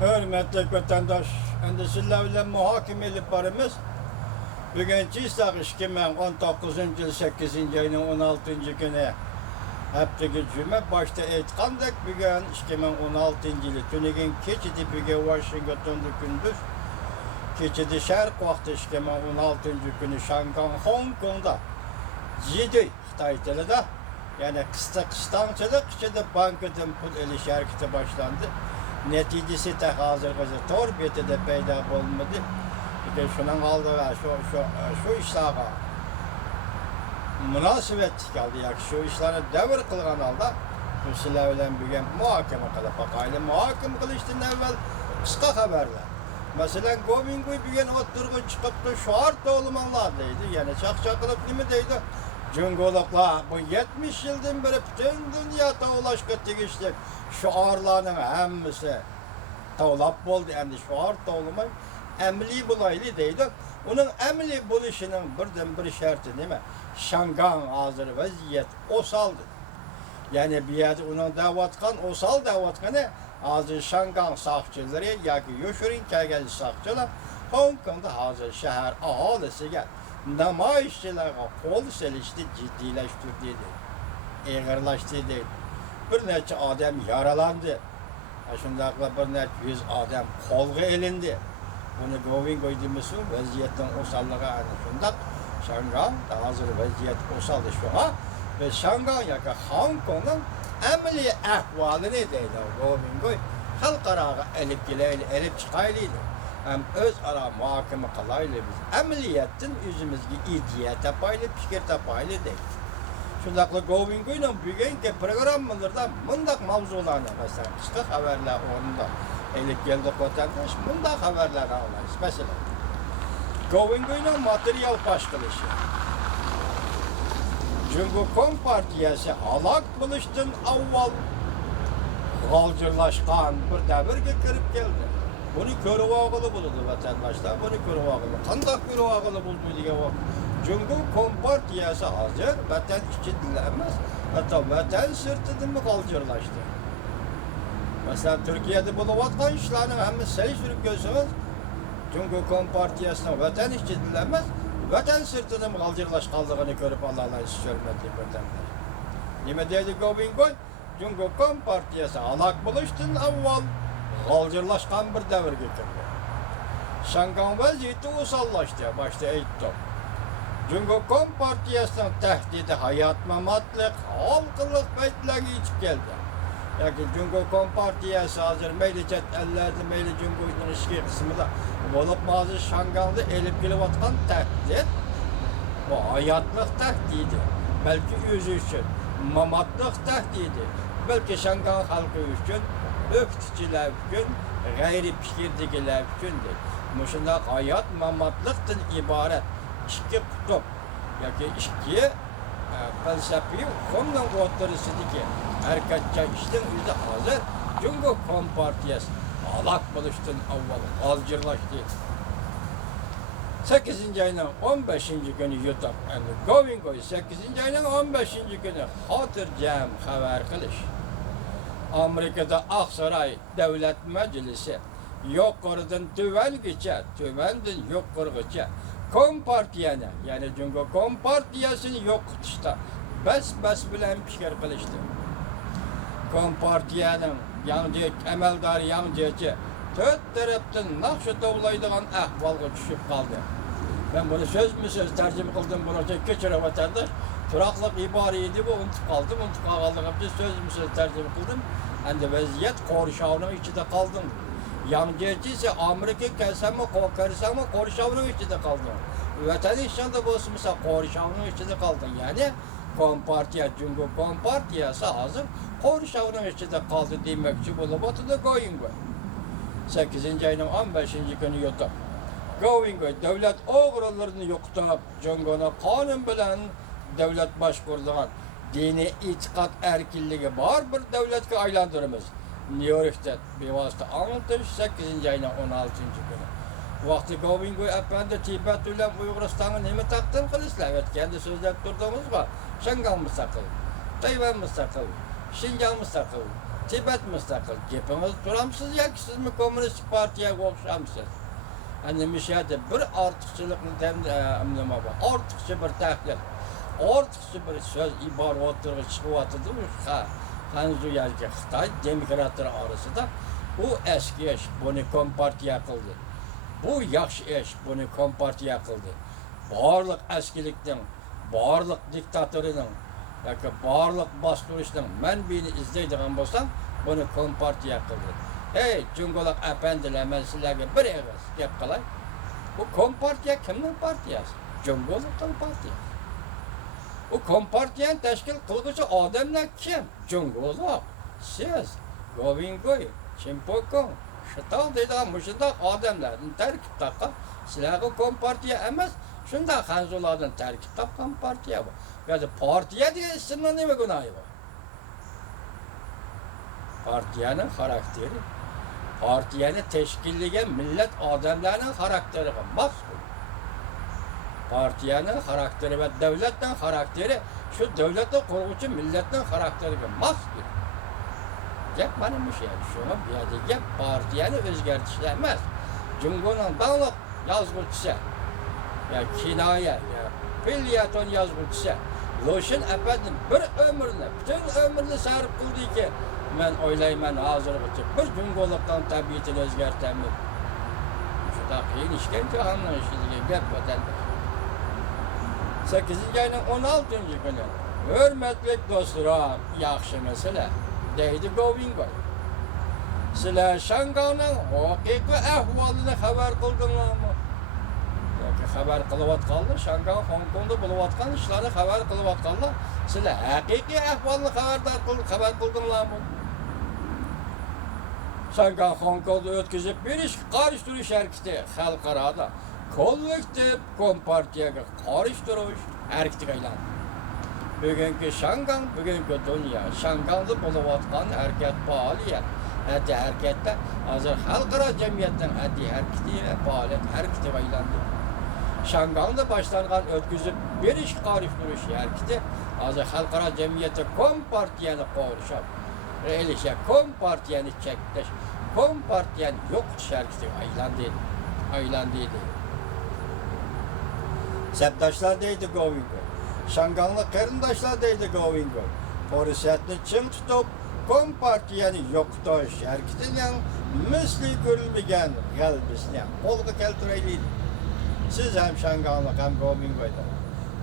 Hürmetli vatandaş, endi sizler bilen muhakeme edip barımız. Bugün çiğsak 2019 yıl 8. ayının 16. günü haftaki cüme başta aytkandak bugün 2016 yılı tünegin keçidi bugün Washington'da gündüz keçidi şark vakti 2016 günü Şanghan, Hong Kong'da Jidi Xitay tilida yani kıstançılık içinde bankadan pul eliş hareketi başlandı. Neticesi de hazırgıcı tor betide peyda olmadı. Bir de şunun aldı ve şu işlağa münasebet geldi. Yani şu işleri devir kılgan aldı. Sizler bilen bugün muhakeme kılıp bakaylı. Muhakeme kılıştığında evvel kısa haberler. Mesela Govingoy bugün oturgun çıkıp da şu art olmanlardaydı. Yani çakçakılıp değil mi deydi? Cüngolukla bu 70 yıldan beri bütün dünyada ulaşkı tegiştik. Şu ağırlarının hemmisi tavlap oldu. Yani şu ağır tavlamayı emli bulaylı deydi. Onun emli buluşunun birden bir şartı değil mi? Şanghan hazır vaziyet osaldı. Yani bir yerde onun davatkan, osal davatkanı hazır Şanghan sakçıları yaki yoşurin kelgeli sakçılar Hong Kong'da hazır şehir ahalisi gel. Namayişçilerine kol selişti ciddileştirdi, ağırlaştırdı. Bir neçe adam yaralandı. Şundakla bir neçe 100 adam kolga elindi. Bunu Govingoy demişsin vaziyetten osallığa yani şundak. Şanghan da hazır vaziyet osaldı şu an. Ve Şanghan yaka Hong Kong'un emeli ahvalını deydi Govingoy. Halkarağa elip çıkaylıydı. Hem öz ara muhakeme kalaylı biz emeliyetin yüzümüzde idiye tapaylı, fikir tapaylı değil. Şundaklı Govingoy'la bugünkü programlarında mındak mavzularına mesela kısa haberler onunda elip geldik vatandaş mındak haberler ağlayız. Mesela Govingoy'la materyal başkılışı. Çünkü Kompartiyası halak buluştun avval galcırlaşkan bir devirge kirip geldi. Bunu körü ağılı buldu vatandaşlar, bunu körü ağılı. Kandak körü ağılı buldu diye o. Çünkü Kompartiyası hazır, vatan içi dilenmez. Hatta vatan sırtıdır mı galcırlaştı. Mesela Türkiye'de buluvatkan işlerin hem sayı sürüp gözünüz. Çünkü Kompartiyası'nın vatan içi dilenmez. Vatan sırtıdır mı galcırlaşkaldığını görüp Allah'la istiyormetli vatandaş. Nime dedi Govingoy? Çünkü Kompartiyası halak buluştun avval. Galcırlaşkan bir devir getirdi. Şanghan vaziyeti usallaştı, başta eğittim. Çünkü Kompartiyası'nın tehdidi hayat mamatlık, halkılık beytleri içip geldi. Yani çünkü Kompartiyası hazır meyli cet ellerde, meyli Cumhuriyet'in işki kısmında olup mazı Şanghan'da elip gelip atkan tehdit, bu hayatlık tehdidi, belki yüzü için, mamatlık tehdidi, belki Şanghan halkı için, öktücüler için, gayri fikirdikiler içindir. Muşunda hayat mamatlıktın ibaret. İki kutup, yani iki felsefi konudan ortasıdır ki herkese işten yüzde hazır. Çünkü Kompartiyası alak buluştun avval, alcırlaştı. 8. ayının 15. günü yutak, yani Govingoy 8. ayının 15. günü hatırcam haber kılış. Amerika'da Aksaray Devlet Meclisi yukarıdan tüvengiçe, tüvendin yukarıgıça Kompartiyana, yani çünkü Kompartiyasını yok tutuşta bes bilen fikir kılıştı. Kompartiyanın yancı, emeldarı yancıcı dört taraftan nakşı tavlaydıgan ahvalga düşüp kaldı. Ben bunu söz tercüme kıldım, bunu geçire vatandaş. Turaklık ibareydi bu, unutup kaldım, söz tercüme kıldım. Hem de vaziyet korşavının içinde kaldım. Yancıcı ise Amerika gelsem mi, korkarsam mı, korşavının içinde kaldım. Vatan işinde bozmuşsa korşavının içinde kaldın yani. Kompartiya, çünkü Kompartiyası hazır, korşavının içinde kaldı demekçi bulup oturdu Govingoy. 8. ayının 15. günü yutup. Govingoy devlet oğrularını yokutup, Cungona kanun bilen devlet başkurduğun dini itikat erkilliği var bir devletke aylandırımız. New York'ta bir vasıta anlatış 8. ayının 16. günü. Vakti Govingoy efendi Tibet ile Uyguristan'ın nemi takdim kılışlar. Evet, kendi sözler durduğumuz var. Şanghan müstakil, Tayvan müstakil, Şincan müstakil, Tibet müstakil. Gepiniz duramsız ya ki siz mi Komünist Partiye okşamsınız? Hani müşahede bir artıkçılıkın emlama var. Artıkçı bir tahlil. Artıkçı bir söz ibaratları çıkıvatıdı mı? Hanzu yerge Xitay demokratlar arasında bu eski iş bunu Kompartiya kıldı. Bu yaxşı iş bunu Kompartiya kıldı. Barlık eskilikten, barlık diktatörünün, yoki barlık bastırışının mənbeyini izleydiğin bolsam bunu Kompartiya kıldı. Hey, Cungolak efendiler, ben sizlerge bir ağız gep kalay. Bu Kompartiya kimnin partiyası? Cungolak Kompartiyası. Bu Kompartiyanın teşkil kılgıcı adamlar kim? Cungolak, siz, Govingoy, Chimpokon, Şıtal dediğim müşündak adamların terkip takka, silahı Kompartiya emez, şundak hanzulardan terkip takka Kompartiya var. Yani partiya diye sınırlı bir günahı var. Partiyanın karakteri, partiyanı teşkilligen millet adamlarının karakteri var. Mahsul. Partiyanın karakteri ve devletin karakteri, şu devleti kurgucu milletin karakteri var. Mahsul. Gep benim bir şey. Şuna bir yerde gep partiyanı özgertişlemez. Cumhur'un dağlık yazgıçısı, ya kinaya, ya filyaton yazgıçısı, Loşun efendim bir ömrünü, bütün ömrünü sarıp kıldı ki, ben oylayman hazır gıcı, bir Cumhur'luktan tabiatını özgertemem. Şu da kıyın işkence anlayışıyla gep vatandaş. 8. ayının 16. günü, hürmetlik dostlarım, yaxşı mesele, deydi Govingoy. Sizler Şangay'ın hakiki ahvalını haber kıldınlar mı? Haber kılıvatkanlar, Şangay, Hong Kong'da buluvatkan işlerini haber kılıvatkanlar. Sizler hakiki ahvalını haber kıldınlar mı? Şangay, Hong Kong'da ötküzüp bir iş karıştırış hareketi halkarada. Kollektif Kompartiyaga karıştırış hareketi aylandı. Bugünkü Şangay, bugünkü dünya, Şangay'da buluvatkan hareket faaliyet. Hadi harekette hazır halkara cemiyetten hadi hareketi aylandı. Şangay'da başlanğan ötküzüp bir iş karıştırış hareketi hazır halkara cemiyeti Kompartiyanı koruşup elişe Kompartiyanı çektiş, Kompartiyanı yok hareketi aylandıydı. Septaşlar deydi Govingoy. Şangaylı kırındaşlar deydi Govingoy. Polisiyatını çım tutup Kompartiyanı yoktuş hareketinden misli görülmeyen galbisine kolga keltireydi. Siz hem Şangaylı hem Govingoy'da.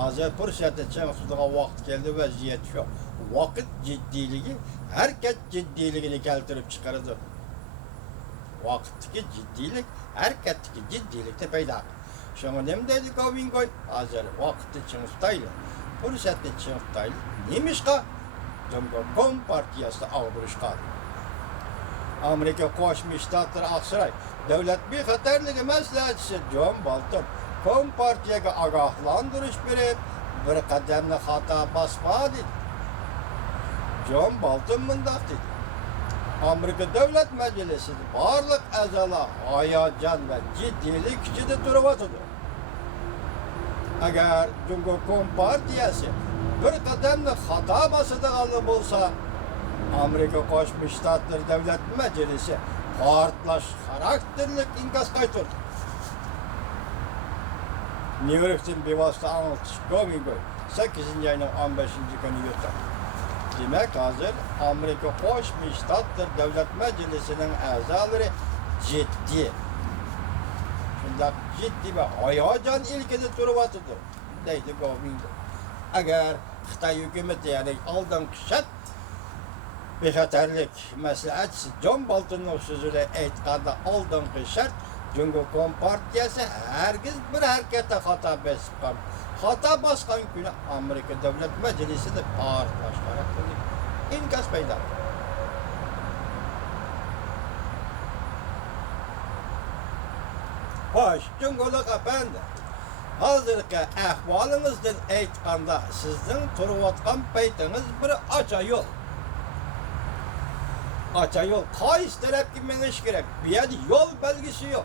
Hazır polisiyatını çım tutuğa vakit geldi vaziyet yok. Vakit ciddiliği, herkes ciddiliğini keltirip çıkardı. Vakitteki ciddilik, herketteki ciddilikte peyda. Şunu nem dedi Govingoy? Hazır vakitte çım tutaylı. Polisiyatını çım tutaylı. Neymiş ka? Cumhur Kompartiyası ağırışka. Amerika Koşmuş Ştatları Aksaray devlet bir xatarlığı məsləhətçisi John Bolton Kompartiyaga agahlandırış verip bir kademli hata basma dedi. John Bolton mındaq dedi. Amerika Devlet Meclisi barlık əzala hayacan ve ciddilik içinde duruvatıdır. Eğer Cumhur Kompartiyası bir kademli hata basıdığalı bolsa, Amerika Koşmuş Ştatları Devlet Meclisi partlaş karakterlik inkaz kaytır. New York'tan bir vasıta anlatış Govingoy 8. ayının 15. günü yutar. Demek hazır Amerika Koşmuş Ştatları Devlet Meclisi'nin azaları ciddi. Şundak ciddi ve hayacan ilkede duruvatıdır. Deydi Govingoy. Eğer Xitay hükümeti yani aldığın kişat bir xatarlik məsləhətçisi John Bolton'un sözüyle eytkanda aldığın kişat Cumhur Kompartiyası herkes bir harekete hata baskan. Hata baskan günü Amerika Devlet Meclisi de partlaş karakterlik inkaz peyda. Hoş, Cumhurluk efendi. Hazırki ahvalınızdan eytkanda sizden turuvatkan peytiniz bir aça yol. Aça yol. Kayıs taraf gitmeniz gerek. Bir yer yol belgesi yok.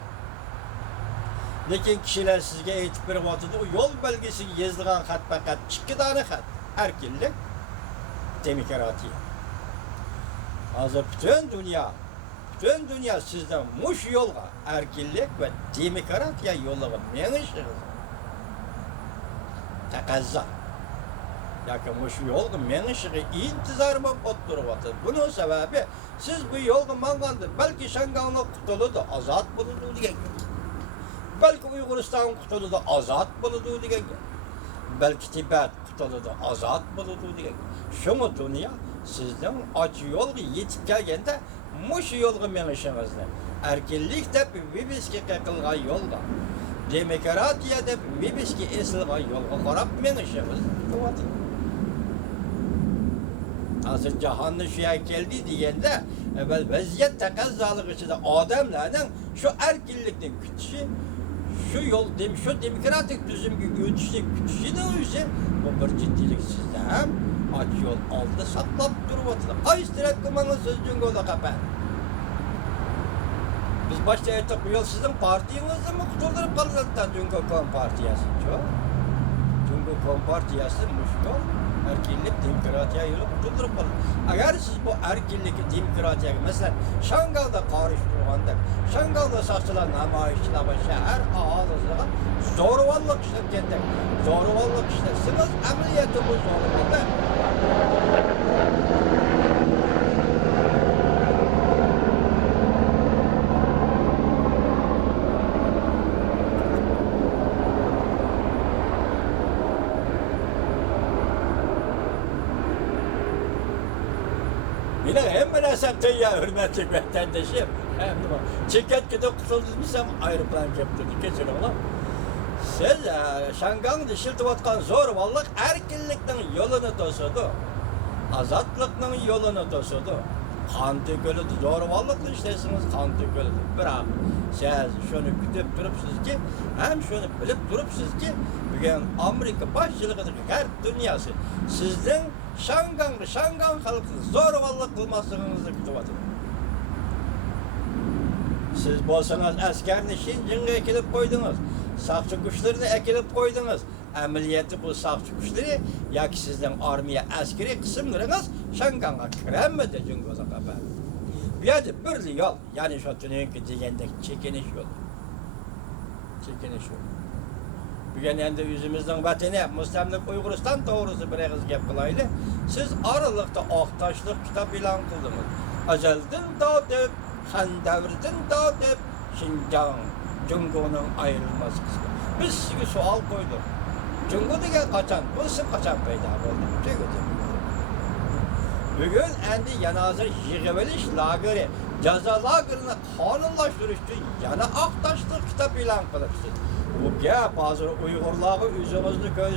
Lekin kişiler sizge eğitip bir vatıda o yol belgesi yazdıgan xat fakat 2 tane xat. Erkinlik, demokratiya. Hazır bütün dünya sizden muş yolga, erkinlik ve demokratiya yoluna menişiniz. Takazza. Yakın muş yolga menişini intizarıma oturup atır. Bunun sebebi siz bu yolga mangandır. Belki Şangan'la kutulu da azat buludu diye. Belki Uyguristан kutulu da azat buludu diye. Belki Tibet kutulu da azat buludu diye. Şunu dünya sizden acı yolga yetip gelgende muş yolga menişinizdir. Erkinlik de bir biski kekılgan yolga. Demokratiya de bir biski esilgan yolga karab menişiniz. Hazır cahanlı şuya geldi diyende evvel vaziyet takazzalık içinde adamların şu erkinlikten kütüşü şu demokratik düzümgü ötüşü kütüşü de öyle bu bir ciddilik sizde hem aç yol aldı saklap durup kayıstırak kımanı sözcüğün ola kapar. Biz başta ettik bu yol sizin partiyinizde mi kutuldurup kalırlar Cumhur Kompartiyası çok. Cumhur Kompartiyası bu yol erkinlik, demokratiya yolu kutuldurup kalır. Eğer siz bu erkinlik, demokratiya mesela Şangal'da karıştırgandak, Şangal'da saçılan namayişçiler ve şehir ağalısına zorvallık işletkendik. Zorvallık işletsiniz, emniyeti bu zorvallık. Yine hemen esenteye hürmetli vatandaşım. Hem de çeket gide kutulduzmuşsam aeroplan keptirdi geçen ola. Siz Şangan dışıltıp atkan zorvallık erkinlikten yolunu tosudu. Azatlıktan yolunu tosudu. Kan tökülüdü, zorvallıkla işlersiniz kan tökülüdü. Bırak siz şunu kütüp durupsuz ki hem şunu bilip durupsuz ki bugün Amerika başçılığındaki her dünyası sizden Şangan halkı zorvallık kılmasınızı kütüp atın. Siz bolsanız askerini Şincin'e ekilip koydunuz. Sakçı güçlerini ekilip koydunuz. Ameliyatı bu sakçı güçleri ya ki sizden armiye askeri kısımlarınız Şangan'a kiremedi Cumhur'a kadar. Bir adı bir yol yani şu tününkü diyendeki çekiniş yolu. Çekiniş yolu. Bugün endi yüzümüzden vatani Müslümanlık Uyguristан doğrusu bir ağız gap kılaylı. Siz aralıkta Aktaşlık kitap ilan kıldınız. Azelden dağıtıp, Handevr'den dağıtıp, Şincan, Cumhur'un ayrılmaz kısmı. Biz size sual koyduk. Cumhur'da kaçan, bu isim kaçan peyda oldu? Bugün endi yanazır yığıveliş lageri, ceza lagerine kanunlaştırıştı, yana Aktaşlık kitap ilan kılıpsız. Bu gap hazır Uygurları üzümüzlü köy